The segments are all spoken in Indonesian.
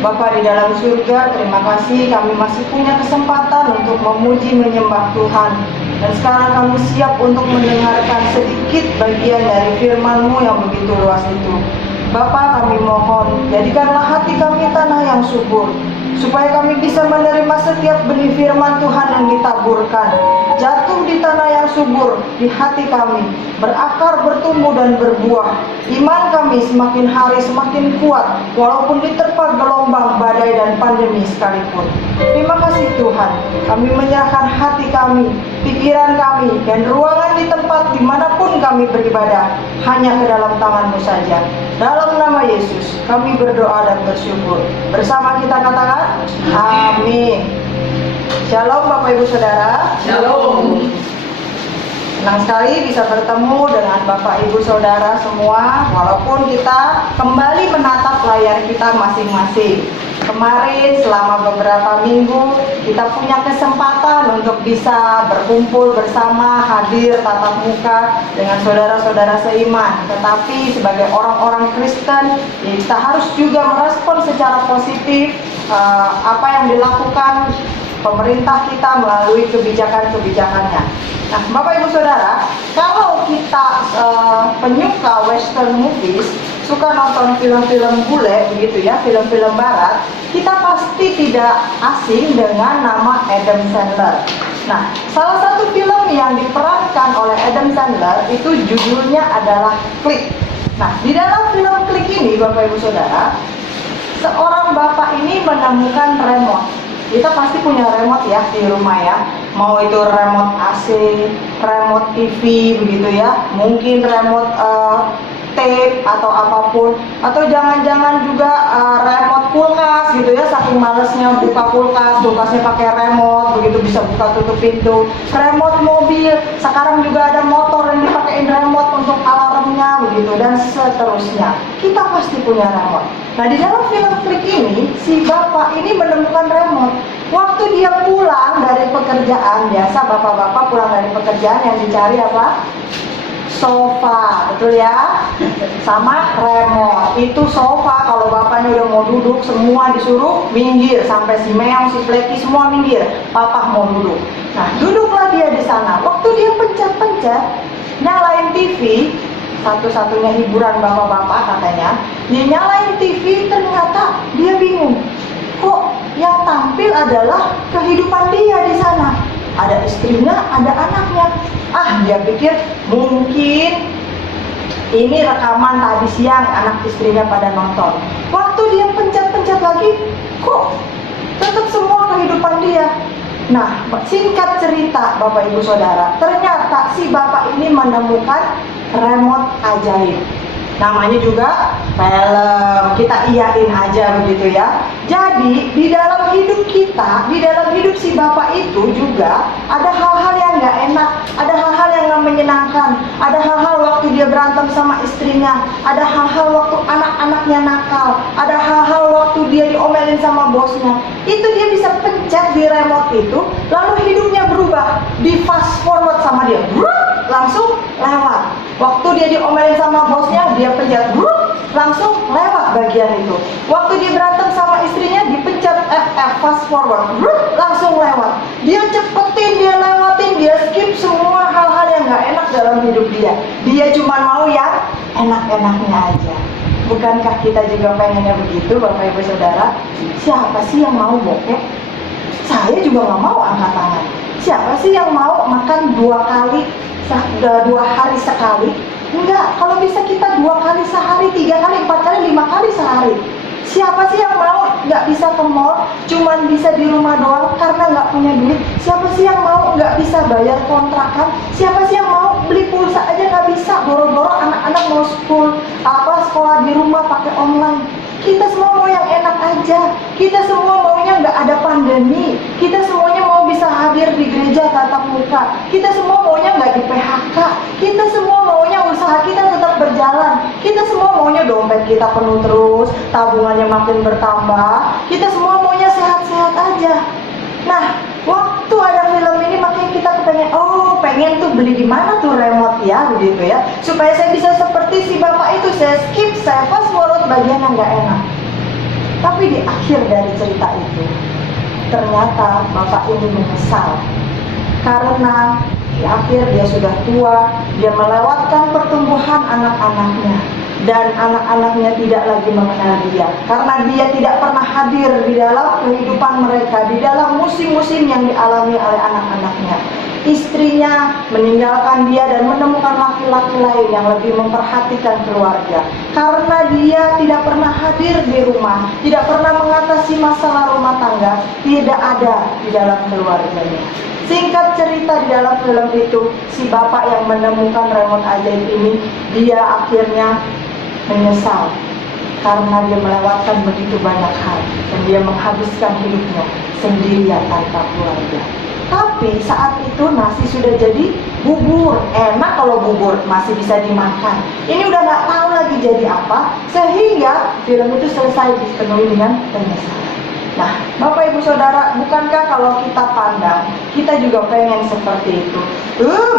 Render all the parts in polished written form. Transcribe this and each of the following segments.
Bapa di dalam surga, terima kasih kami masih punya kesempatan untuk memuji menyembah Tuhan. Dan sekarang kami siap untuk mendengarkan sedikit bagian dari firman-Mu yang begitu luas itu. Bapa, kami mohon, jadikanlah hati kami tanah yang subur, supaya kami bisa menerima setiap benih firman Tuhan yang ditaburkan, jatuh di tanah yang subur di hati kami, berakar, bertumbuh dan berbuah. Iman kami semakin hari semakin kuat, walaupun diterpa gelombang, badai dan pandemi sekalipun. Terima kasih Tuhan, kami menyerahkan hati kami, pikiran kami, dan ruangan di tempat dimanapun kami beribadah, hanya ke dalam tangan-Mu saja. Dalam nama Yesus, kami berdoa dan bersyukur. Bersama kita katakan, amin. Shalom Bapak Ibu Saudara. Shalom. Senang sekali bisa bertemu dengan Bapak Ibu Saudara semua, walaupun kita kembali menatap layar kita masing-masing. Kemarin selama beberapa minggu kita punya kesempatan untuk bisa berkumpul bersama, hadir tatap muka dengan saudara-saudara seiman. Tetapi sebagai orang-orang Kristen, kita harus juga merespon secara positif apa yang dilakukan pemerintah kita melalui kebijakan-kebijakannya. Nah, Bapak Ibu Saudara, kalau kita penyuka western movies, suka nonton film-film bule begitu ya, film-film barat, kita pasti tidak asing dengan nama Adam Sandler. Nah, salah satu film yang diperankan oleh Adam Sandler itu judulnya adalah Click. Nah, di dalam film Click ini, Bapak Ibu Saudara, seorang bapak ini menemukan remote. Kita pasti punya remote ya di rumah ya. Mau itu remote AC, remote TV begitu ya. Mungkin remote tape atau apapun. Atau jangan-jangan juga remote kulkas gitu ya. Saking malesnya buka kulkas, kulkasnya pakai remote, begitu bisa buka tutup pintu. Remote mobil, sekarang juga ada motor yang dipakein remote untuk alarmnya begitu, dan seterusnya. Kita pasti punya remote. Nah, di dalam film Click ini, si bapak ini menemukan remote. Waktu dia pulang dari pekerjaan, biasa bapak-bapak pulang dari pekerjaan yang dicari apa? Sofa, betul ya? Sama remote. Itu sofa, kalau bapaknya udah mau duduk, semua disuruh minggir. Sampai si Meong, si Pleki, semua minggir. Papa mau duduk. Nah, duduklah dia di sana. Waktu dia pencet-pencet, nyalain TV, satu-satunya hiburan bapak-bapak katanya, dia nyalain TV, ternyata dia bingung. Kok yang tampil adalah kehidupan dia di sana? Ada istrinya, ada anaknya. Dia pikir mungkin ini rekaman tadi siang anak istrinya pada nonton. Waktu dia pencet-pencet lagi, kok tetap semua kehidupan dia. Nah, singkat cerita Bapak Ibu Saudara, ternyata si bapak ini menemukan remote ajaib. Namanya juga film, kita iyain aja begitu ya. Jadi di dalam hidup kita, di dalam hidup si bapak itu juga ada hal-hal yang gak enak, ada hal-hal yang gak menyenangkan, ada hal-hal waktu dia berantem sama istrinya, ada hal-hal waktu anak-anaknya nakal, ada hal-hal waktu dia diomelin sama bosnya. Itu dia bisa pencet di remote itu, lalu hidupnya berubah, di fast forward sama dia, langsung lewat. Waktu dia diomelin sama bosnya, dia pencet langsung lewat bagian itu. Waktu dia berantem sama istrinya, dipencet FF fast forward, langsung lewat. Dia cepetin, dia lewatin, dia skip semua hal-hal yang gak enak dalam hidup dia. Dia cuma mau yang enak-enaknya aja. Bukankah kita juga pengennya begitu, Bapak Ibu Saudara? Siapa sih yang mau bokeh? Saya juga gak mau angkat tangan. Siapa sih yang mau makan 2 hari sekali? Enggak, kalau bisa kita 2 kali sehari, 3 kali, 4 kali, 5 kali sehari. Siapa sih yang mau nggak bisa ke mall, cuman bisa di rumah doang karena nggak punya duit? Siapa sih yang mau nggak bisa bayar kontrakan? Siapa sih yang mau beli pulsa aja nggak bisa? Boro-boro anak-anak mau sekolah di rumah pakai online. Kita semua mau yang enak aja. Kita semua maunya nggak ada pandemi. Kita semuanya mau bisa hadir di gereja tatap muka. Kita semua maunya nggak di PHK. Kita semua maunya usaha kita tetap berjalan. Kita semua maunya dompet kita penuh terus, tabungannya makin bertambah. Kita semua maunya sehat-sehat aja. Nah, waktu ada film ini makanya kita pengen tuh beli di mana tuh remote ya, begitu ya, supaya saya bisa seperti si bapak itu, saya skip, saya fast forward bagian yang nggak enak. Tapi Tetapi di akhir dari cerita itu, ternyata bapak ini menyesal. Karena di akhir dia sudah tua, dia melewatkan pertumbuhan anak-anaknya. Dan anak-anaknya tidak lagi mengenal dia. Karena dia tidak pernah hadir di dalam kehidupan mereka, di dalam musim-musim yang dialami oleh anak-anaknya. Istrinya meninggalkan dia dan menemukan laki-laki lain yang lebih memperhatikan keluarga. Karena dia tidak pernah hadir di rumah, tidak pernah mengatasi masalah rumah tangga, tidak ada di dalam keluarganya. Singkat cerita, di dalam film itu, si bapak yang menemukan remote ajaib ini, dia akhirnya menyesal karena dia melewatkan begitu banyak hal dan dia menghabiskan hidupnya sendirian tanpa keluarga. Tapi saat itu nasi sudah jadi bubur. Enak kalau bubur masih bisa dimakan. Ini udah nggak tahu lagi jadi apa, sehingga film itu selesai dipenuhi dengan penyesalan. Nah, Bapak Ibu Saudara, bukankah kalau kita pandang, kita juga pengen seperti itu?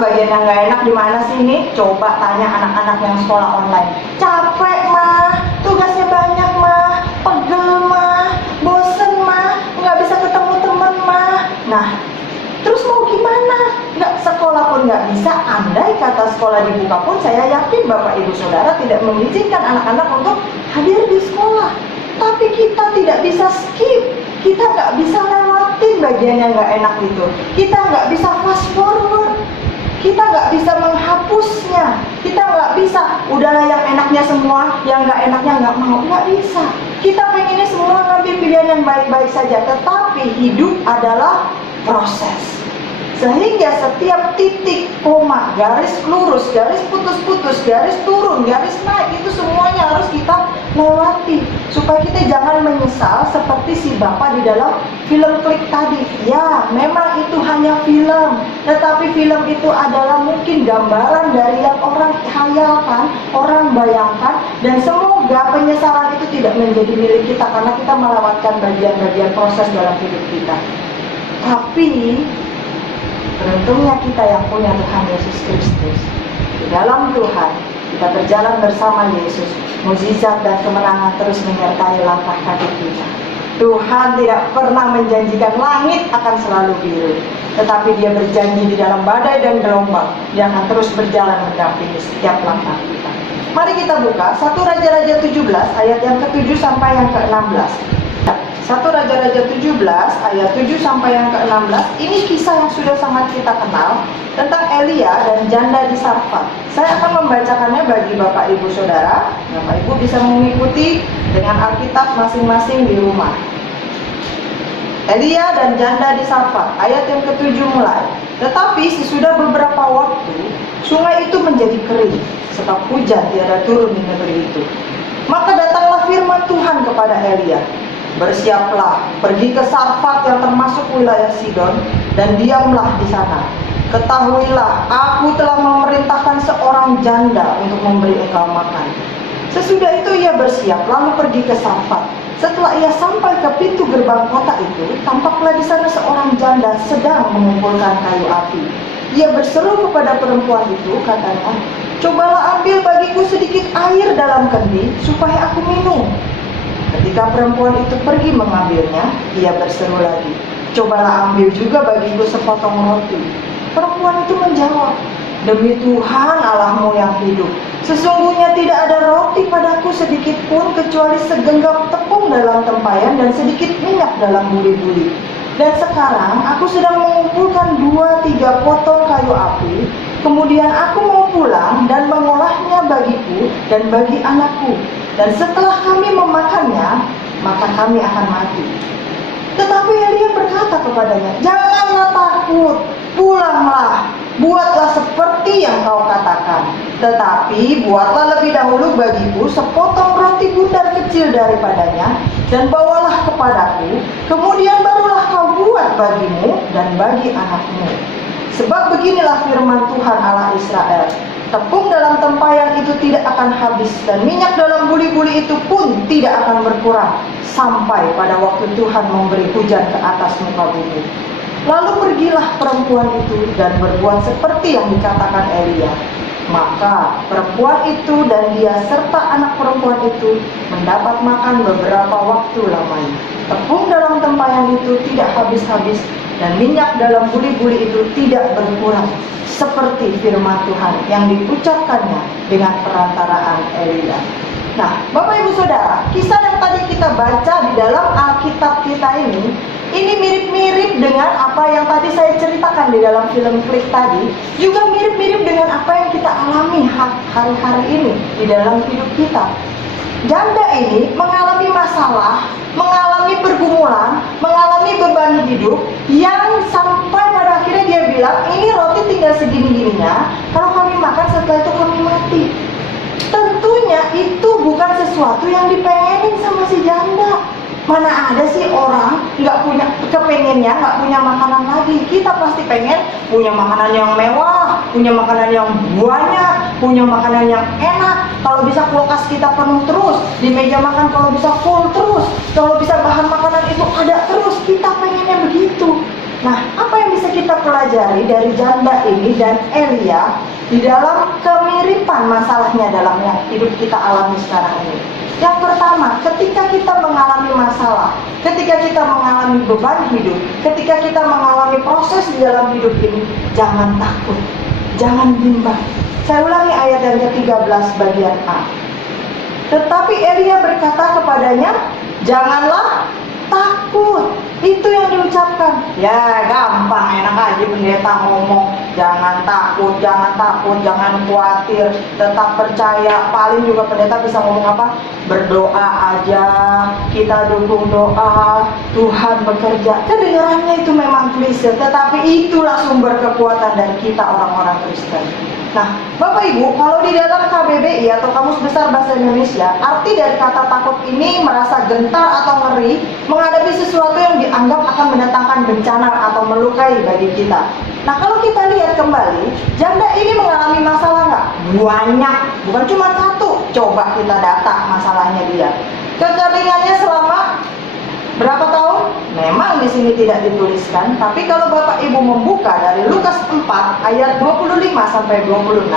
Bagian yang nggak enak di mana sih ini? Coba tanya anak-anak yang sekolah online. Capek mah, tugasnya banyak mah, pegel mah, bosen mah, nggak bisa ketemu teman mah. Nah, terus mau gimana? Nggak, sekolah pun nggak bisa. Andai kata sekolah dibuka pun, saya yakin Bapak Ibu Saudara tidak mengizinkan anak-anak untuk hadir di sekolah. Tapi kita tidak bisa skip, kita nggak bisa lewatin bagian yang nggak enak itu. Kita nggak bisa fast forward, kita nggak bisa menghapusnya. Kita nggak bisa, udahlah yang enaknya semua, yang nggak enaknya nggak bisa. Kita pengennya semua ngambil pilihan yang baik-baik saja, tetapi hidup adalah proses. Sehingga setiap titik, koma, garis lurus, garis putus-putus, garis turun, garis naik, itu semuanya harus kita lewati. Supaya kita jangan menyesal seperti si bapak di dalam film klik tadi. Ya, memang itu hanya film. Tetapi film itu adalah mungkin gambaran dari yang orang khayalkan, orang bayangkan. Dan semoga penyesalan itu tidak menjadi milik kita karena kita melewatkan bagian-bagian proses dalam hidup kita. Tapi beruntungnya kita yang punya Tuhan Yesus Kristus. Di dalam Tuhan, kita berjalan bersama Yesus. Mukjizat dan kemenangan terus menyertai langkah kaki kita. Tuhan tidak pernah menjanjikan langit akan selalu biru. Tetapi Dia berjanji di dalam badai dan gelombang, Dia akan terus berjalan mendampingi setiap langkah kita. Mari kita buka 1 Raja-Raja 17 ayat yang ke-7 sampai yang ke-16. 1 Raja-Raja 17 ayat 7 sampai yang ke-16. Ini kisah yang sudah sangat kita kenal tentang Elia dan janda di Sarfat. Saya akan membacakannya bagi Bapak Ibu Saudara. Bapak Ibu bisa mengikuti dengan Alkitab masing-masing di rumah. Elia dan janda di Sarfat, ayat yang ke-7 mulai. Tetapi sesudah beberapa waktu, sungai itu menjadi kering, sebab hujan tiada turun di negeri itu. Maka datanglah firman Tuhan kepada Elia, bersiaplah, pergi ke Sarfat yang termasuk wilayah Sidon, dan diamlah di sana. Ketahuilah, aku telah memerintahkan seorang janda untuk memberi engkau makan. Sesudah itu ia bersiap, lalu pergi ke Sarfat. Setelah ia sampai ke pintu gerbang kota itu, tampaklah di sana seorang janda sedang mengumpulkan kayu api. Ia berseru kepada perempuan itu, katanya, cobalah ambil bagiku sedikit air dalam kendi, supaya aku minum. Ketika perempuan itu pergi mengambilnya, ia berseru lagi, cobalah ambil juga bagiku sepotong roti. Perempuan itu menjawab, demi Tuhan Allahmu yang hidup, sesungguhnya tidak ada roti padaku sedikit pun kecuali segenggam tepung dalam tempayan dan sedikit minyak dalam buli-buli. Dan sekarang aku sedang mengumpulkan 2-3 potong kayu api. Kemudian aku mau pulang dan mengolahnya bagiku dan bagi anakku. Dan setelah kami memakannya, maka kami akan mati. Tetapi Elia berkata kepadanya, janganlah takut, pulanglah, buatlah seperti yang kau katakan. Tetapi buatlah lebih dahulu bagiku sepotong roti bundar kecil daripadanya, dan bawalah kepadaku, kemudian barulah kau buat bagimu dan bagi anakmu. Sebab beginilah firman Tuhan Allah Israel, tepung dalam tempayan itu tidak akan habis, dan minyak dalam buli-buli itu pun tidak akan berkurang, sampai pada waktu Tuhan memberi hujan ke atas muka bumi. Lalu pergilah perempuan itu dan berbuat seperti yang dikatakan Elia. Maka perempuan itu dan dia serta anak perempuan itu mendapat makan beberapa waktu lamanya. Tepung dalam tempayan itu tidak habis-habis, dan minyak dalam buli-buli itu tidak berkurang, seperti firman Tuhan yang diucapkannya dengan perantaraan Elia. Nah, Bapak Ibu Saudara, kisah yang tadi kita baca di dalam Alkitab kita ini mirip-mirip dengan apa yang tadi saya ceritakan di dalam film Klik tadi, juga mirip-mirip dengan apa yang kita alami hari-hari ini di dalam hidup kita. Janda ini mengalami masalah, mengalami pergumulan, mengalami beban hidup yang sampai pada akhirnya dia bilang, ini roti tinggal segini-gininya, kalau kami makan setelah itu kami mati. Tentunya itu bukan sesuatu yang dipengenin sama si janda. Mana ada sih orang nggak punya kepengennya, nggak punya makanan lagi. Kita pasti pengen punya makanan yang mewah, punya makanan yang banyak, punya makanan yang enak. Kalau bisa kulkas kita penuh terus, di meja makan kalau bisa full terus, kalau bisa bahan makanan itu ada terus, kita pengennya begitu. Nah, apa yang bisa kita pelajari dari janda ini dan Elia di dalam kemiripan masalahnya dalam yang hidup kita alami sekarang ini? Yang pertama, ketika kita mengalami masalah, ketika kita mengalami beban hidup, ketika kita mengalami proses di dalam hidup ini, jangan takut, jangan bimbang. Saya ulangi ayat yang ke-13 bagian A. Tetapi Elia berkata kepadanya, janganlah takut. Itu yang diucapkan. Ya gampang, enak aja pendeta ngomong, jangan takut, jangan khawatir, tetap percaya. Paling juga pendeta bisa ngomong apa? Berdoa aja, kita dukung doa, Tuhan bekerja. Kedengarannya itu memang klise, tetapi itulah sumber kekuatan dari kita orang-orang Kristen. Nah, Bapak Ibu, kalau di dalam KBBI atau Kamus Besar Bahasa Indonesia, arti dari kata takut ini merasa gentar atau ngeri menghadapi sesuatu yang dianggap akan mendatangkan bencana atau melukai bagi kita. Nah, kalau kita lihat kembali, janda ini mengalami masalah nggak? Banyak, bukan cuma satu. Coba kita data masalahnya dia. Kekeringannya selama berapa tahun? Memang di sini tidak dituliskan, tapi kalau Bapak Ibu membuka dari Lukas 4 ayat 25 sampai 26,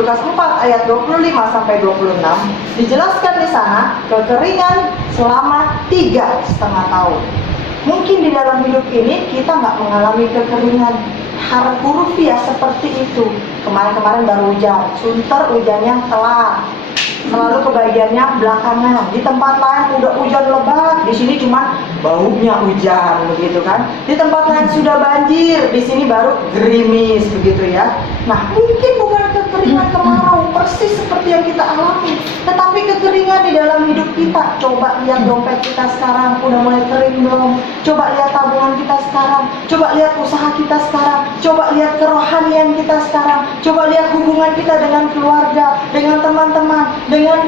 Lukas 4 ayat 25 sampai 26 dijelaskan di sana kekeringan selama 3,5 tahun. Mungkin di dalam hidup ini kita nggak mengalami kekeringan harfurufiah seperti itu. Kemarin-kemarin baru hujan, sunter hujannya telat, selalu kebagiannya belakangan. Di tempat lain udah hujan lebat, di sini cuma baunya hujan, begitu kan? Di tempat lain sudah banjir, di sini baru gerimis, begitu ya. Nah, mungkin bukan kekeringan kemarau persis seperti yang kita alami, tetapi kekeringan di dalam hidup kita. Coba lihat dompet kita sekarang udah mulai kering belum? Coba lihat tabungan kita sekarang, coba lihat usaha kita sekarang, coba lihat kerohanian kita sekarang, coba lihat hubungan kita dengan keluarga, dengan teman-teman, dengan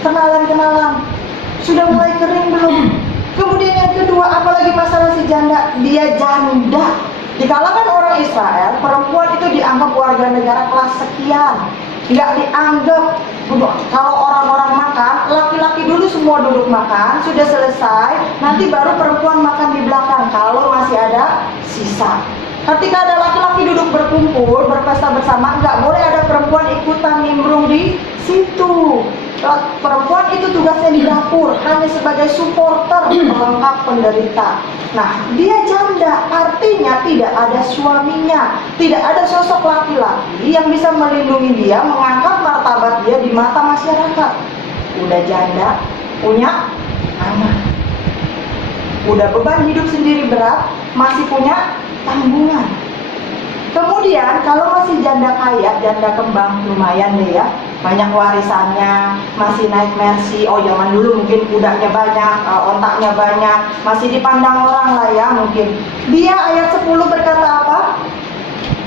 kenalan-kenalan, sudah mulai kering belum? Kemudian yang kedua, apalagi masalah si janda, dia janda. Di kalangan orang Israel, perempuan itu dianggap warga negara kelas sekian, nggak dianggap. Kalau orang-orang makan, laki-laki dulu semua duduk makan, sudah selesai, nanti baru perempuan makan di belakang kalau masih ada sisa. Ketika ada laki-laki duduk berkumpul, berpesta bersama, nggak boleh ada perempuan ikutan nimbrung di situ. Perempuan itu tugasnya di dapur, hanya sebagai supporter pelengkap penderita. Nah, dia janda, artinya tidak ada suaminya, tidak ada sosok laki-laki yang bisa melindungi dia, mengangkat martabat dia di mata masyarakat. Udah janda, punya anak, udah beban hidup sendiri berat, masih punya tanggungan. Kemudian kalau masih janda kaya, janda kembang, lumayan deh ya, banyak warisannya, masih naik Mercy. Oh, zaman dulu mungkin kudanya banyak, ontaknya banyak, masih dipandang orang lah ya mungkin. Dia ayat 10 berkata apa?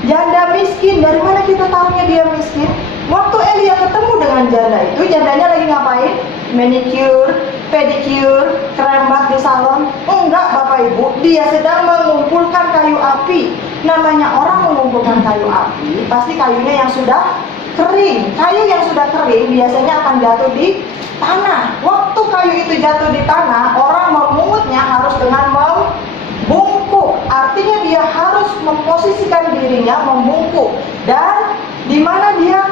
Janda miskin. Dari mana kita tahunya dia miskin? Waktu Elia ketemu dengan janda itu, jandanya lagi ngapain? Manicure, pedicure, kerembat di salon? Enggak, Bapak Ibu, dia sedang mengumpulkan kayu api. Namanya orang mengumpulkan kayu api, pasti kayunya yang sudah kering. Kayu yang sudah kering biasanya akan jatuh di tanah. Waktu kayu itu jatuh di tanah, orang memungutnya harus dengan membungkuk. Artinya dia harus memposisikan dirinya membungkuk. Dan di mana dia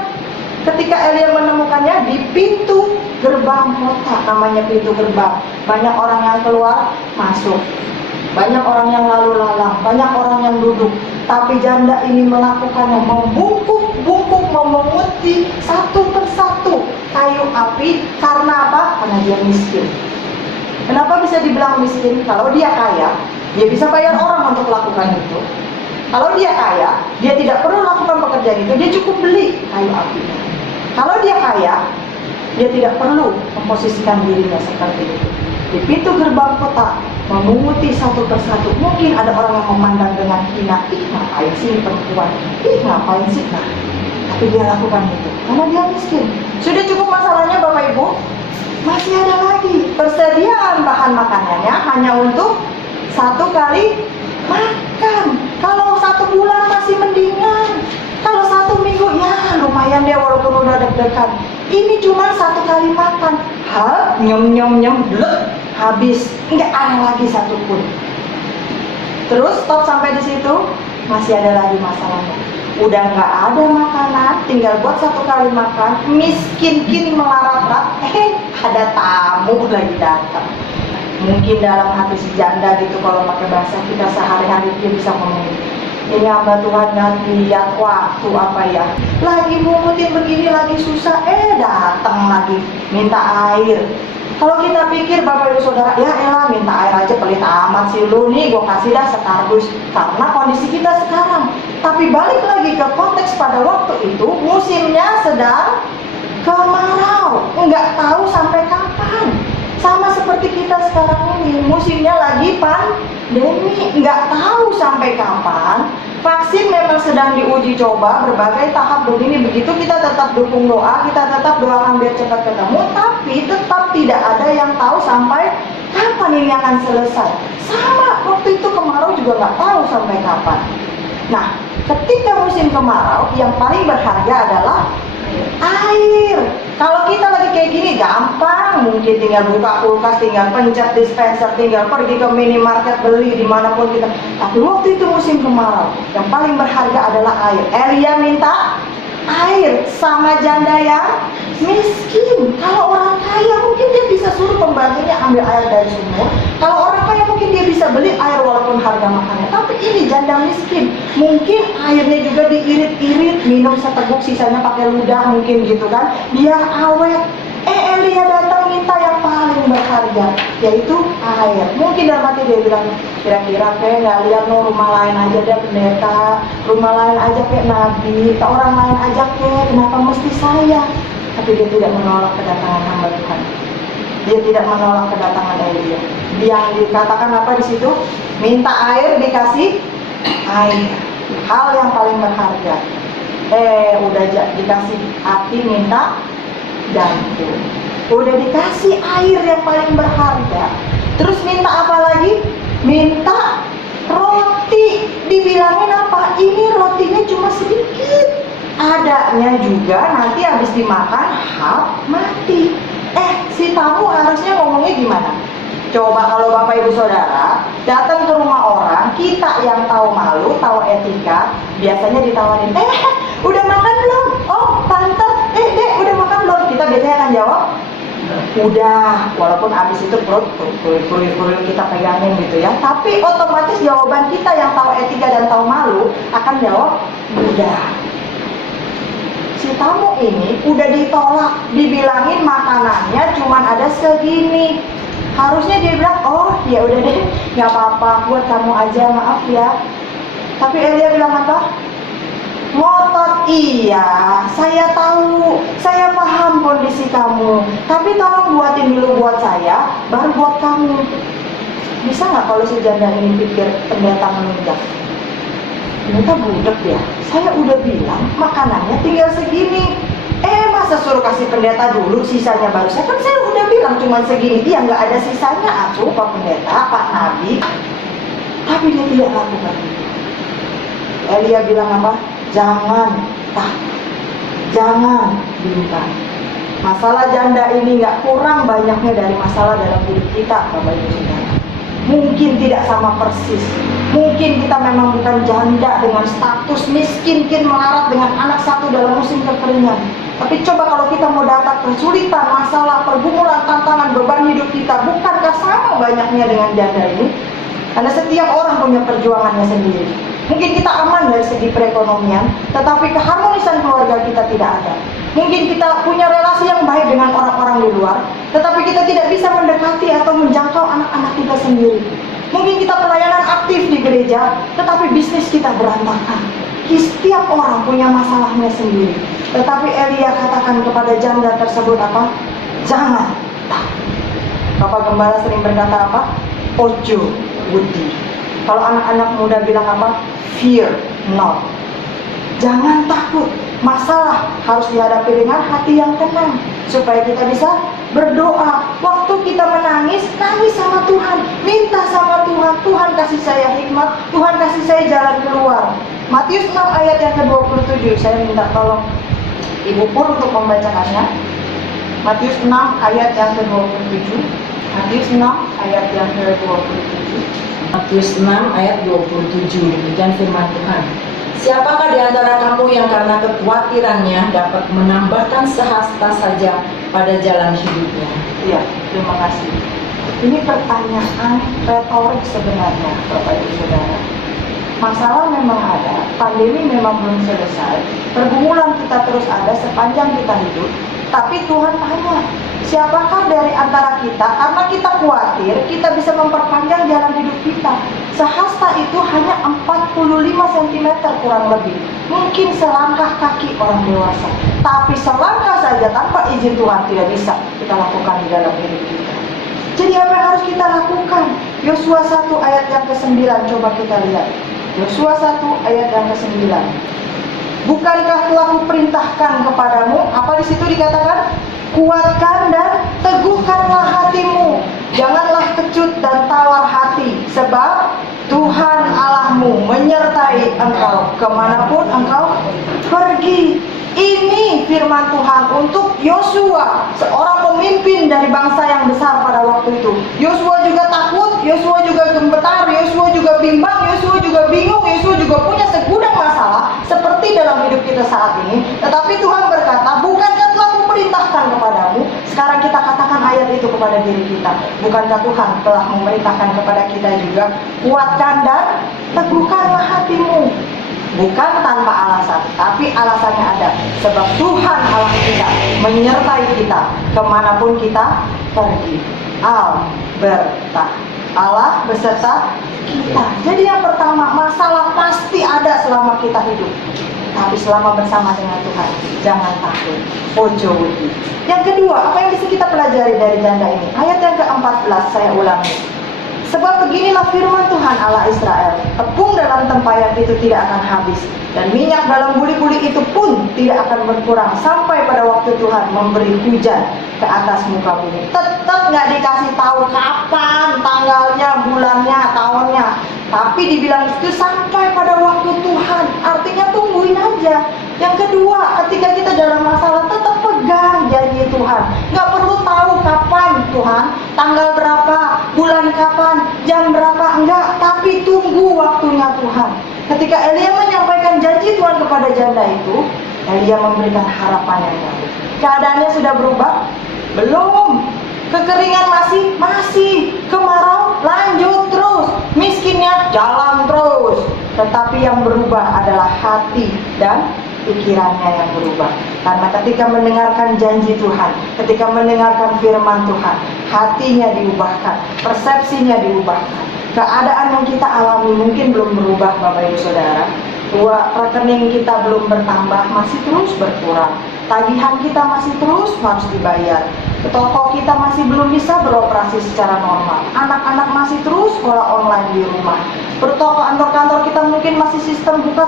melakukannya di pintu gerbang kota, namanya pintu gerbang. Banyak orang yang keluar masuk, banyak orang yang lalu lalang, banyak orang yang duduk. Tapi janda ini melakukannya, membungkuk-bungkuk, memunguti satu persatu kayu api. Karena apa? Karena dia miskin. Kenapa bisa dibilang miskin? Kalau dia kaya, dia bisa bayar orang untuk lakukan itu. Kalau dia kaya, dia tidak perlu lakukan pekerjaan itu, dia cukup beli kayu api. Kalau dia kaya, dia tidak perlu memposisikan dirinya seperti itu. Di pintu gerbang kota, memunguti satu persatu. Mungkin ada orang yang memandang dengan hina, ih ngapain sih perempuan, ih ngapain sih, nah. Tapi dia lakukan itu, karena dia miskin. Sudah cukup masalahnya Bapak Ibu? Masih ada lagi. Persediaan bahan makanannya hanya untuk satu kali makan. Kalau 1 bulan masih mendingan. Kalau 1 minggu ya lumayan dia walaupun udah deg-degan. Ini cuma 1 kali makan. Nyem blek, habis. Nggak ada lagi satupun. Terus stop sampai di situ, masih ada lagi masalahnya. Udah nggak ada makanan, tinggal buat 1 kali makan. Miskin melarat-rat. Ada tamu lagi datang. Mungkin dalam hati si janda gitu, kalau pakai bahasa kita sehari-hari dia bisa ngomong, ini hamba Tuhan nggak lihat waktu apa ya, lagi mungutin begini lagi susah, datang lagi minta air. Kalau kita pikir Bapak Ibu Saudara, ya elah minta air aja pelit amat sih lu, nih gue kasih dah sekardus karena kondisi kita sekarang. Tapi balik lagi ke konteks pada waktu itu, musimnya sedang kemarau, nggak tahu sampai kapan. Sama seperti kita sekarang ini, musimnya lagi pandemi, nggak tahu sampai kapan. Vaksin memang sedang diuji coba, berbagai tahap begini begitu. Kita tetap dukung doa, kita tetap doakan biar cepat ketemu, tapi tetap tidak ada yang tahu sampai kapan ini akan selesai. Sama waktu itu kemarau juga nggak tahu sampai kapan. Nah, ketika musim kemarau, yang paling berharga adalah air. Kalau kita lagi kayak gini gampang, mungkin tinggal buka kulkas, tinggal pencet dispenser, tinggal pergi ke minimarket beli dimanapun kita. Tapi waktu itu musim kemarau, yang paling berharga adalah air. Elia minta air sama janda yang miskin. Kalau orang kaya mungkin dia bisa suruh pembantunya ambil air dari sumur. Kalau orang kaya mungkin dia bisa beli air walaupun harga makannya. Tapi ini janda miskin, mungkin airnya juga diirit-irit, minum seteguk, sisanya pakai ludah mungkin gitu kan, biar awet. Elia datang minta yang paling berharga, yaitu air. Mungkin dalam hati dia bilang, kira-kira kayak nggak lihat no, rumah lain aja dia pendeta, rumah lain aja kayak nabi, ke orang lain aja kayak, kenapa mesti saya? Tapi dia tidak menolak kedatangan hamba Tuhan. Dia tidak menolak kedatangan Elia. Yang dikatakan apa di situ? Minta air, dikasih air. Hal yang paling berharga. Udah dikasih api, minta jantung. Udah dikasih air yang paling berharga. Terus minta apa lagi? Minta roti. Dibilangin apa? Ini rotinya cuma sedikit. Adanya juga nanti habis dimakan mati. Si tamu harusnya ngomongnya gimana? Coba kalau Bapak Ibu Saudara datang ke rumah orang, kita yang tahu malu, tahu etika, biasanya ditawarin, udah makan belum? Oh tante, dek udah makan belum? Kita biasanya akan jawab, udah, walaupun abis itu perut kita pegangin gitu ya. Tapi otomatis jawaban kita yang tahu etika dan tahu malu akan jawab, udah. Si tamu ini udah ditolak, dibilangin makanannya cuma ada segini. Harusnya dia bilang, oh ya udah deh, nggak apa-apa, buat kamu aja, maaf ya. Tapi Elia bilang apa? Ngotot, iya, saya tahu, saya paham kondisi kamu, tapi tolong buatin dulu buat saya, baru buat kamu. Bisa nggak kalau si janda ini pikir pendeta menunggak? Pendeta budak ya, saya udah bilang makanannya tinggal segini. Masa suruh kasih pendeta dulu, sisanya baru saya, kan saya udah bilang cuma segini. Dia nggak ada sisanya, aku Pak Pendeta, Pak Nabi. Tapi dia tidak lakukan itu. Elia bilang apa? Jangan takut, jangan bimbang. Masalah janda ini nggak kurang banyaknya dari masalah dalam hidup kita, Bapak Ibu Saudara. Mungkin tidak sama persis. Mungkin kita memang bukan janda dengan status miskin, melarat dengan anak satu dalam musim kekeringan. Tapi coba kalau kita mau datang kesulitan, masalah, pergumulan, tantangan, beban hidup kita, bukankah sama banyaknya dengan janda ini? Karena setiap orang punya perjuangannya sendiri. Mungkin kita aman dari segi perekonomian, tetapi keharmonisan keluarga kita tidak ada. Mungkin kita punya relasi yang baik dengan orang-orang di luar, tetapi kita tidak bisa mendekati atau menjangkau anak-anak kita sendiri. Mungkin kita pelayanan aktif di gereja, tetapi bisnis kita berantakan. Setiap orang punya masalahnya sendiri. Tetapi Elia katakan kepada janda tersebut apa? Jangan takut. Bapak Gembala sering berkata apa? Ojo wedi. Kalau anak-anak muda bilang apa? Fear not. Jangan takut. Masalah harus dihadapi dengan hati yang tenang, supaya kita bisa berdoa. Waktu kita menangis, nangis sama Tuhan, minta sama Tuhan, Tuhan kasih saya hikmat, Tuhan kasih saya jalan keluar. Matius 6 ayat yang ke-27, saya minta tolong Ibu Pur untuk membacakannya. Matius 6 ayat yang ke-27. Matius 6 ayat yang ke-27. Matius 6 ayat 27. Demikian firman Tuhan. Siapakah di antara kamu yang karena kekhawatirannya dapat menambahkan sehasta saja pada jalan hidupnya? Iya, terima kasih. Ini pertanyaan retorik sebenarnya, Bapak Ibu Saudara. Masalah memang ada, pandemi memang belum selesai, pergumulan kita terus ada sepanjang kita hidup. Tapi Tuhan tanya, siapakah dari antara kita, karena kita khawatir, kita bisa memperpanjang jalan hidup kita. Sehasta itu hanya 45 cm kurang lebih. Mungkin selangkah kaki orang dewasa. Tapi selangkah saja tanpa izin Tuhan tidak bisa kita lakukan di dalam hidup kita. Jadi apa yang harus kita lakukan? Yosua 1 ayat yang ke-9, coba kita lihat. Yosua 1 ayat yang ke-9. Bukankah telah kuperintahkan kepadamu? Apa di situ dikatakan? Kuatkan dan teguhkanlah hatimu. Janganlah kecut dan tawar hati, sebab Tuhan Allahmu menyertai engkau kemanapun engkau pergi. Ini firman Tuhan untuk Yosua, seorang pemimpin dari bangsa yang besar pada waktu itu. Yosua juga takut, Yosua juga gemetar, Yosua juga bimbang, Yosua juga bingung, Yosua juga punya segudang masalah seperti dalam hidup kita saat ini. Tetapi Tuhan berkata, bukankah telah kuperintahkan kepadamu? Sekarang kita katakan ayat itu kepada diri kita. Bukankah Tuhan telah memerintahkan kepada kita juga? Kuatkan dan teguhkanlah hatimu. Bukan tanpa alasan, tapi alasannya ada. Sebab Tuhan Allah kita menyertai kita kemanapun kita pergi. Allah beserta kita. Jadi yang pertama, masalah pasti ada selama kita hidup. Tapi selama bersama dengan Tuhan, jangan takut. Ojo wedi. Yang kedua, apa yang bisa kita pelajari dari janda ini? Ayat yang ke-14 saya ulangi. Sebab beginilah firman Tuhan Allah Israel, tepung dalam tempayan itu tidak akan habis, dan minyak dalam buli-buli itu pun tidak akan berkurang, sampai pada waktu Tuhan memberi hujan ke atas muka bumi. Tetap nggak dikasih tahu kapan, tanggalnya, bulannya, tahunnya. Tapi dibilang itu sampai pada waktu Tuhan, artinya tungguin aja. Yang kedua, ketika kita dalam masalah, tetap pegang janji Tuhan. Nggak perlu tahu kapan Tuhan, tanggal berapa, bulan kapan, jam berapa, enggak. Tapi tunggu waktunya Tuhan. Ketika Elia menyampaikan janji Tuhan kepada janda itu, Elia memberikan harapan yang baru. Keadaannya sudah berubah? Belum. Kekeringan masih. Kemarau lanjut terus. Miskinnya jalan terus. Tetapi yang berubah adalah hati dan pikirannya yang berubah. Karena ketika mendengarkan janji Tuhan, ketika mendengarkan firman Tuhan, hatinya diubahkan, persepsinya diubahkan. Keadaan yang kita alami mungkin belum berubah, Bapak Ibu Saudara. Rekening kita belum bertambah, masih terus berkurang. Tagihan kita masih terus harus dibayar. Toko kita masih belum bisa beroperasi secara normal. Anak-anak masih terus sekolah online di rumah. Kantor-kantor kita mungkin masih sistem buka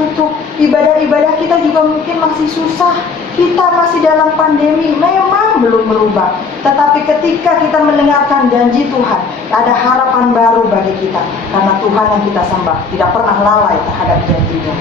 tutup. Ibadah-ibadah kita juga mungkin masih susah. Kita masih dalam pandemi, memang belum berubah. Tetapi ketika kita mendengarkan janji Tuhan, ada harapan baru bagi kita. Karena Tuhan yang kita sembah tidak pernah lalai terhadap janjinya.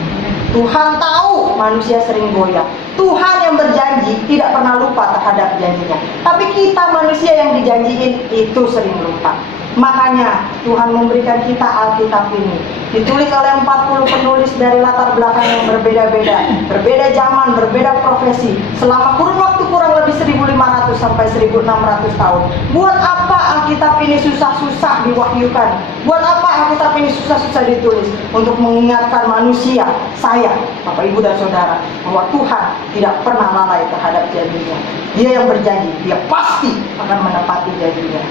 Tuhan tahu manusia sering goyah. Tuhan yang berjanji tidak pernah lupa terhadap janjinya. Tapi kita manusia yang dijanjiin itu sering lupa. Makanya Tuhan memberikan kita Alkitab ini, ditulis oleh 40 penulis dari latar belakang yang berbeda-beda, berbeda zaman, berbeda profesi, selama kurun waktu kurang lebih 1500 sampai 1600 tahun. Buat apa Alkitab ini susah-susah diwahyukan? Buat apa Alkitab ini susah-susah ditulis? Untuk mengingatkan manusia, saya, Bapak Ibu dan Saudara, bahwa Tuhan tidak pernah lalai terhadap janjinya. Dia yang berjanji, dia pasti akan menepati janjinya.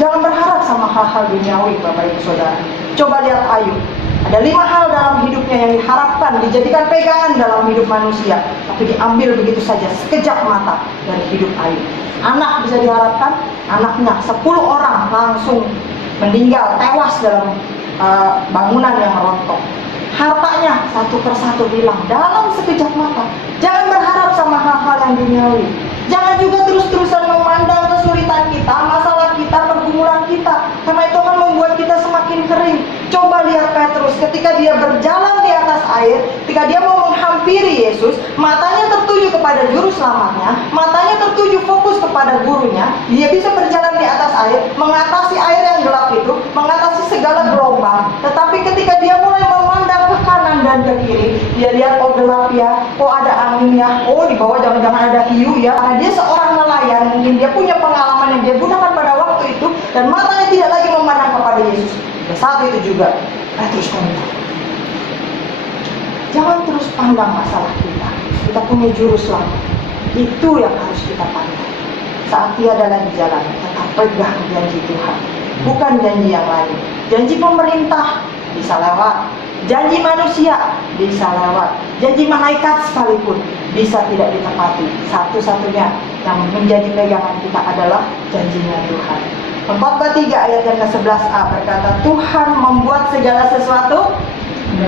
Jangan berharap sama hal-hal duniawi, Bapak Ibu Saudara. Coba lihat Ayub. Ada 5 hal dalam hidupnya yang diharapkan dijadikan pegangan dalam hidup manusia, tapi diambil begitu saja sekejap mata dari hidup Ayub. Anak bisa diharapkan, anaknya 10 orang langsung meninggal, tewas dalam bangunan yang rontok. Hartanya satu persatu hilang dalam sekejap mata. Jangan berharap sama hal-hal yang duniawi. Jangan juga terus-terusan memandang kesulitan kita, masalah kita, pergumulan kita, karena itu akan membuat kita semakin kering. Coba lihat Petrus ketika dia berjalan di atas air, ketika dia mau menghampiri Yesus, matanya tertuju kepada juru selamatnya, matanya tertuju fokus kepada gurunya. Dia bisa berjalan di atas air, mengatasi air yang gelap itu, mengatasi segala gelombang. Tetapi ketika dia mulai memandang ke kanan dan ke kiri, dia lihat, oh gelap ya, oh ada angin ya, oh di bawah jangan-jangan ada hiu ya. Karena dia seorang nelayan, mungkin dia punya pengalaman yang dia gunakan pada waktu itu, dan matanya tidak lagi memandang kepada Yesus. Dan saat itu juga Petrus meminta, jangan terus pandang masalah kita. Kita punya juru selamat. Itu yang harus kita pandang. Saat tiada lagi jalan, tetap pegang janji Tuhan, bukan janji yang lain. Janji pemerintah bisa lewat, janji manusia bisa lewat, janji malaikat sekalipun bisa tidak ditepati. Satu-satunya yang menjadi pegangan kita adalah janjinya Tuhan. Khotbah 3 ayat yang ke-11a berkata, Tuhan membuat segala sesuatu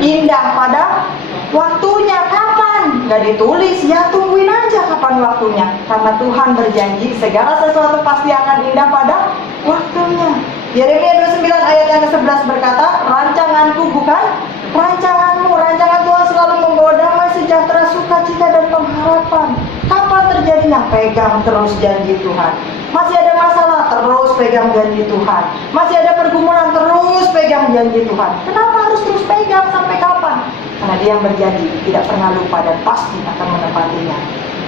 indah pada waktunya. Kapan? Gak ditulis, ya tungguin aja kapan waktunya. Karena Tuhan berjanji segala sesuatu pasti akan indah pada waktunya. Yeremia 29 ayat yang ke-11 berkata, rancanganku bukan rancanganmu. Rancangan Tuhan selalu membawa damai, sejahtera, sukacita, dan pengharapan. Kapan terjadinya? Pegang terus janji Tuhan. Masih ada masalah, terus pegang janji Tuhan. Masih ada pergumulan, terus pegang janji Tuhan. Kenapa harus terus pegang? Sampai kapan? Karena Dia yang berjanji tidak pernah lupa dan pasti akan menepatinya.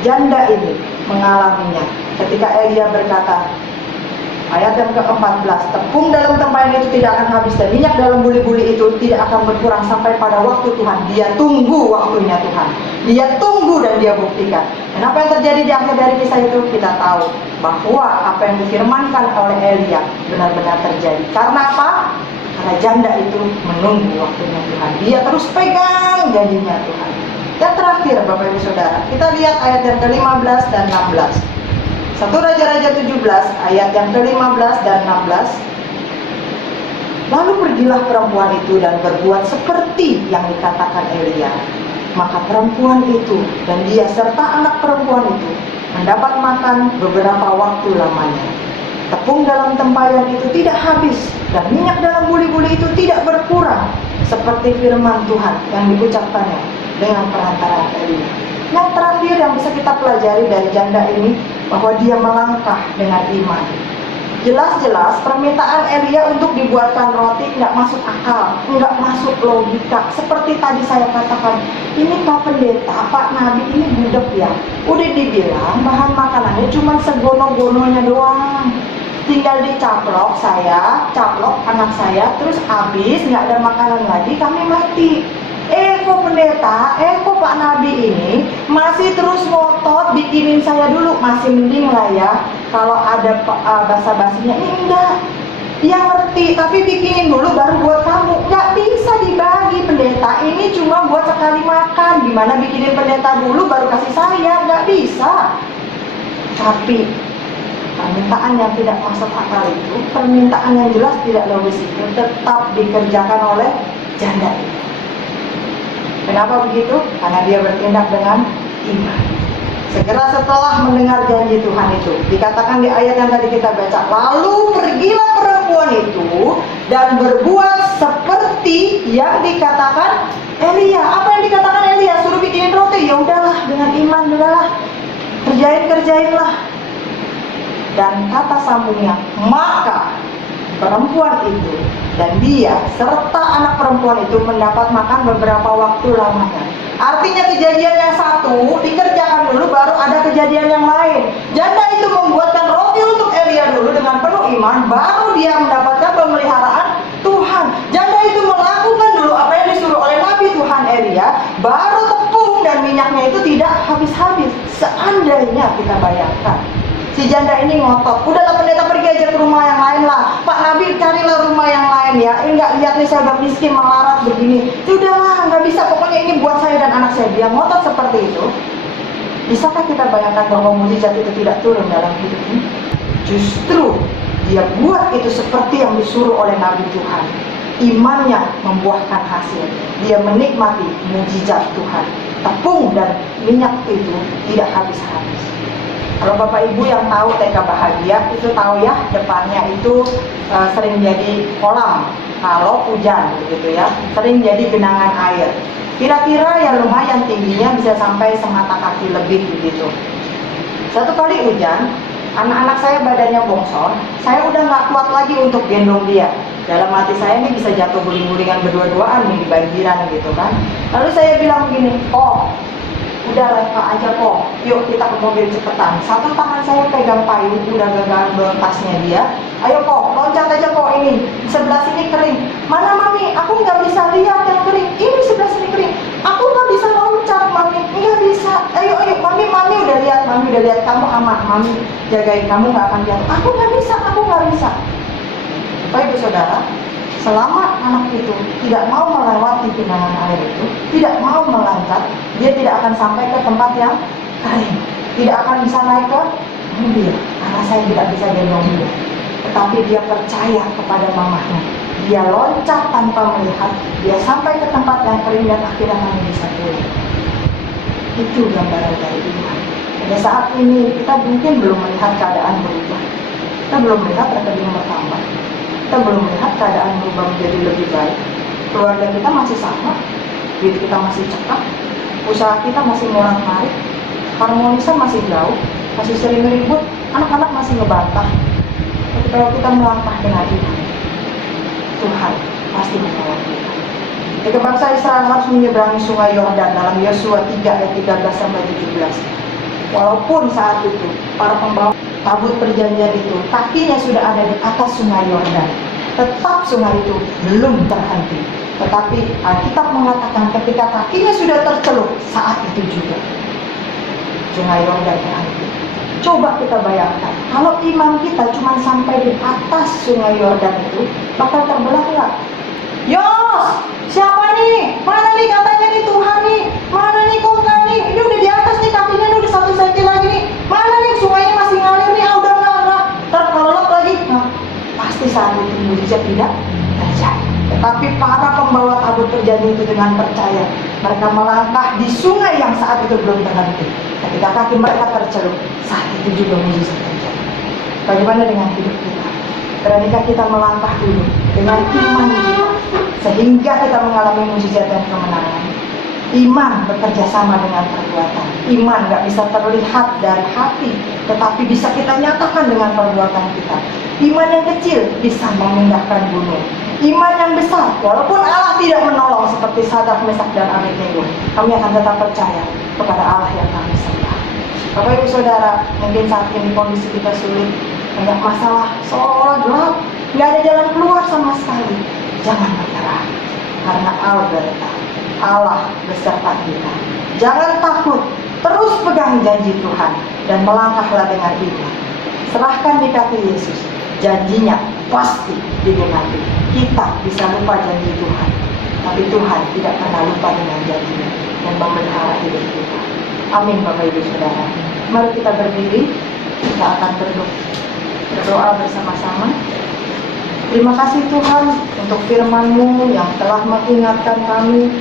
Janda ini mengalaminya ketika Elia berkata, ayat yang ke-14, tepung dalam tempayan itu tidak akan habis dan minyak dalam buli-buli itu tidak akan berkurang sampai pada waktu Tuhan. Dia tunggu waktunya Tuhan. Dia tunggu dan Dia buktikan. Dan apa yang terjadi di akhir dari kisah itu, kita tahu bahwa apa yang difirmankan oleh Elia benar-benar terjadi. Karena apa? Karena janda itu menunggu waktunya Tuhan. Dia terus pegang janjinya Tuhan. Yang terakhir Bapak Ibu Saudara, kita lihat ayat yang ke-15 dan 16. 1 Raja-Raja 17 ayat yang ke-15 dan 16. Lalu pergilah perempuan itu dan berbuat seperti yang dikatakan Elia. Maka perempuan itu dan dia serta anak perempuan itu mendapat makan beberapa waktu lamanya. Tepung dalam tempayan itu tidak habis dan minyak dalam buli-buli itu tidak berkurang, seperti firman Tuhan yang diucapkannya dengan perantara Elia. Yang terakhir yang bisa kita pelajari dari janda ini, bahwa dia melangkah dengan iman. Jelas-jelas permintaan Elia untuk dibuatkan roti nggak masuk akal, nggak masuk logika. Seperti tadi saya katakan, ini Pak Pendeta, Pak Nabi ini budak ya. Udah dibilang bahan makanannya cuma segono-gononya doang. Tinggal dicaplok saya, caplok anak saya, terus habis nggak ada makanan lagi, kami mati. Kok pendeta, kok Pak Nabi ini masih terus ngotot bikinin saya dulu. Masih mending lah ya kalau ada basa-basinya. Ini enggak, dia ngerti, tapi bikinin dulu baru buat kamu. Nggak bisa dibagi pendeta, ini cuma buat sekali makan. Gimana bikinin pendeta dulu baru kasih saya? Nggak bisa. Tapi permintaan yang tidak masuk akal itu, permintaan yang jelas tidak logis itu tetap dikerjakan oleh janda itu. Kenapa begitu? Karena dia bertindak dengan iman. Segera setelah mendengar janji Tuhan itu, dikatakan di ayat yang tadi kita baca, lalu pergilah perempuan itu dan berbuat seperti yang dikatakan Elia. Apa yang dikatakan Elia? Suruh bikinin roti. Ya udahlah, dengan iman udahlah, kerjainlah. Dan kata sambungnya, maka perempuan itu, dan dia serta anak perempuan itu mendapat makan beberapa waktu lamanya. Artinya kejadian yang satu dikerjakan dulu, baru ada kejadian yang lain. Janda itu membuatkan roti untuk Elia dulu dengan penuh iman, baru dia mendapatkan pemeliharaan Tuhan. Janda itu melakukan dulu apa yang disuruh oleh Nabi Tuhan Elia, baru tepung dan minyaknya itu tidak habis-habis. Seandainya kita bayangkan, si janda ini ngotot, udahlah pendeta pergi aja ke rumah yang lain lah, Pak Nabi carilah rumah yang lain ya, enggak lihat nih saya udah miskin melarat begini, udahlah nggak bisa, pokoknya ini buat saya dan anak saya. Dia ngotot seperti itu. Bisakah kita bayangkan bahwa mukjizat itu tidak turun dalam hidup ini? Justru dia buat itu seperti yang disuruh oleh Nabi Tuhan. Imannya membuahkan hasil. Dia menikmati mukjizat Tuhan. Tepung dan minyak itu tidak habis-habis. Kalau Bapak Ibu yang tahu TK Bahagia itu tahu ya, depannya itu sering jadi kolam kalau hujan gitu ya, sering jadi genangan air. Kira-kira ya lumayan tingginya, bisa sampai semata kaki lebih begitu. Satu kali hujan, anak-anak saya badannya bongsor, saya udah nggak kuat lagi untuk gendong dia. Dalam hati saya ini bisa jatuh guling-gulingan berdua-duaan nih di banjiran gitu kan. Lalu saya bilang begini, oh udah reka aja kok, yuk kita ke mobil cepetan. Satu tangan saya pegang payung, udah gagal dorong tasnya dia. Ayo kok, loncat aja kok ini, sebelah sini kering. Mana mami? Aku nggak bisa lihat yang kering. Ini sebelah sini kering. Aku nggak bisa loncat mami, nggak bisa. Ayo mami udah lihat kamu aman, mami jagain kamu nggak akan jatuh. Aku nggak bisa. Baik saudara, selama anak itu tidak mau melewati genangan air itu, tidak mau meloncat, dia tidak akan sampai ke tempat yang kering, tidak akan bisa naik ke mobil, karena saya tidak bisa gendong dia. Tetapi dia percaya kepada mamahnya, dia loncat tanpa melihat, dia sampai ke tempat yang kering dan akhirnya kami bisa pulang. Itu gambaran dari iman. Pada saat ini kita mungkin belum melihat keadaan berubah, kita belum melihat rekening bertambah, kita belum melihat keadaan berubah menjadi lebih baik. Keluarga kita masih sama, duit kita masih cekak, usaha kita masih morat-marit, harmonisan masih jauh, masih sering ribut, anak-anak masih ngebantah. Tapi kalau kita melangkah dengan iman, Tuhan pasti menolong kita. Jika bangsa Israel harus menyeberangi sungai Yordan dalam Yosua 3 ayat 13-17. Walaupun saat itu para pembawa tabut perjanjian itu kakinya sudah ada di atas sungai Yordan, tetap sungai itu belum terhenti. Tetapi Alkitab mengatakan ketika kakinya sudah tercelup, saat itu juga sungai Yordan terhenti. Coba kita bayangkan, kalau iman kita cuma sampai di atas sungai Yordan itu, bakal terbelah nggak? Yos, siapa nih? Mana nih katanya nih Tuhan nih? Mana nih kok enggak nih? Ini udah di atas nih kakinya, udah 1 senti lagi nih. Mana nih sungainya masih ngalir nih? Udah enggak. Terkelolok lagi. Nah, pasti saat itu mujizat tidak terjadi. Tetapi para pembawa tabut perjanjian itu dengan percaya, mereka melangkah di sungai yang saat itu belum terhenti. Ketika kaki mereka tercelup, saat itu juga mujizat terjadi. Bagaimana dengan hidup kita? Beranikah kita melangkah dulu dengan iman kita, sehingga kita mengalami mujizat dan kemenangan? Iman bekerja sama dengan perbuatan. Iman gak bisa terlihat dari hati, tetapi bisa kita nyatakan dengan perbuatan kita. Iman yang kecil bisa memindahkan gunung. Iman yang besar, walaupun Allah tidak menolong seperti Sadrak, Mesak, dan Abednego, kami akan tetap percaya kepada Allah yang kami sembah. Bapak Ibu Saudara, mungkin saat ini kondisi kita sulit, banyak masalah, seolah-olah gelap, nggak ada jalan keluar sama sekali. Jangan menyerah, karena Allah beserta kita. Jangan takut, terus pegang janji Tuhan dan melangkahlah dengan iman. Serahkan di kaki Yesus, janjinya pasti digenapi. Kita bisa lupa janji Tuhan, tapi Tuhan tidak pernah lupa dengan janjinya dan memelihara hidup kita. Amin Bapak Ibu Saudara. Mari kita berdiri, kita akan berdoa bersama-sama. Terima kasih Tuhan untuk firman-Mu yang telah mengingatkan kami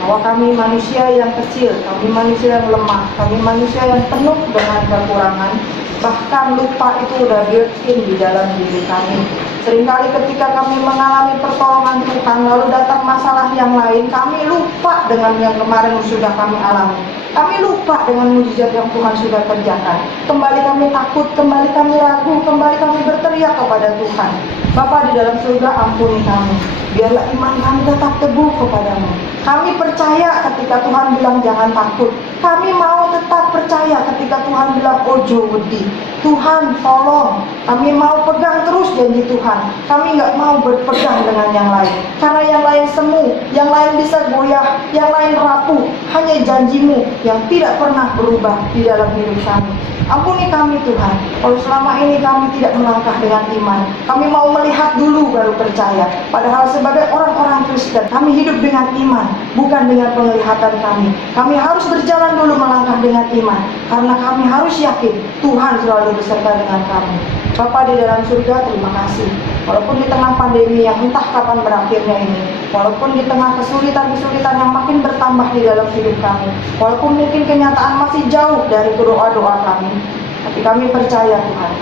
bahwa kami manusia yang kecil, kami manusia yang lemah, kami manusia yang penuh dengan kekurangan. Bahkan lupa itu udah built-in di dalam diri kami. Seringkali ketika kami mengalami pertolongan Tuhan, lalu datang masalah yang lain, kami lupa dengan yang kemarin sudah kami alami. Kami lupa dengan mujizat yang Tuhan sudah kerjakan. Kembali kami takut, kembali kami ragu, kembali kami berteriak kepada Tuhan. Bapa di dalam surga, ampuni kami. Biarlah iman kami tetap teguh kepadamu. Kami percaya ketika Tuhan bilang jangan takut. Kami mau tetap percaya ketika Tuhan bilang ojo wedi. Tuhan tolong. Kami mau pegang terus janji Tuhan. Kami nggak mau berpegang dengan yang lain. Karena yang lain semu, yang lain bisa goyah, yang lain rapuh. Hanya janjimu yang tidak pernah berubah di dalam hidup kami. Ampuni kami Tuhan, kalau selama ini kami tidak melangkah dengan iman. Kami mau melihat dulu baru percaya. Padahal sebagai orang-orang Kristen, kami hidup dengan iman, bukan dengan penglihatan kami. Kami harus berjalan dulu melangkah dengan iman, karena kami harus yakin Tuhan selalu beserta dengan kami. Bapa di dalam surga, terima kasih. Walaupun di tengah pandemi yang entah kapan berakhirnya ini, walaupun di tengah kesulitan-kesulitan yang makin bertambah di dalam hidup kami, walaupun mungkin kenyataan masih jauh dari doa-doa kami, tapi kami percaya Tuhan,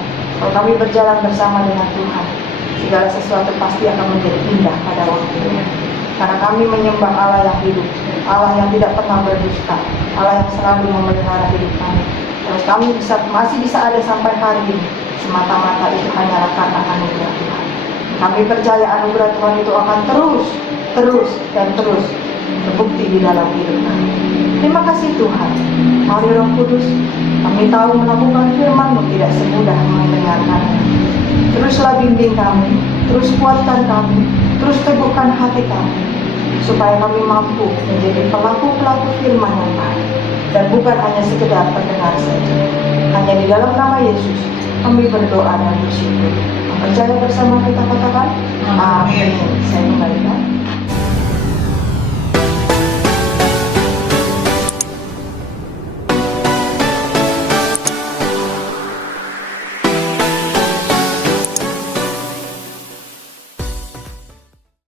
kalau kami berjalan bersama dengan Tuhan, segala sesuatu pasti akan menjadi indah pada waktunya. Karena kami menyembah Allah yang hidup, Allah yang tidak pernah berdusta, Allah yang selalu memelihara hidup kami. Terus kami masih bisa ada sampai hari ini, semata-mata itu hanyalah karena anugerah Tuhan. Kami percaya anugerah Tuhan itu akan terus terbukti di dalam hidup kami. Terima kasih Tuhan. Mari Roh Kudus, kami tahu melakukan firman-Mu tidak semudah mendengarkannya. Teruslah bimbing kami, terus kuatkan kami, terus teguhkan hati kami, supaya kami mampu menjadi pelaku-pelaku firman yang baik, dan bukan hanya sekedar pendengar saja. Hanya di dalam nama Yesus kami berdoa dan bersyukur. Percaya bersama kita katakan amin. Saya kembalikan.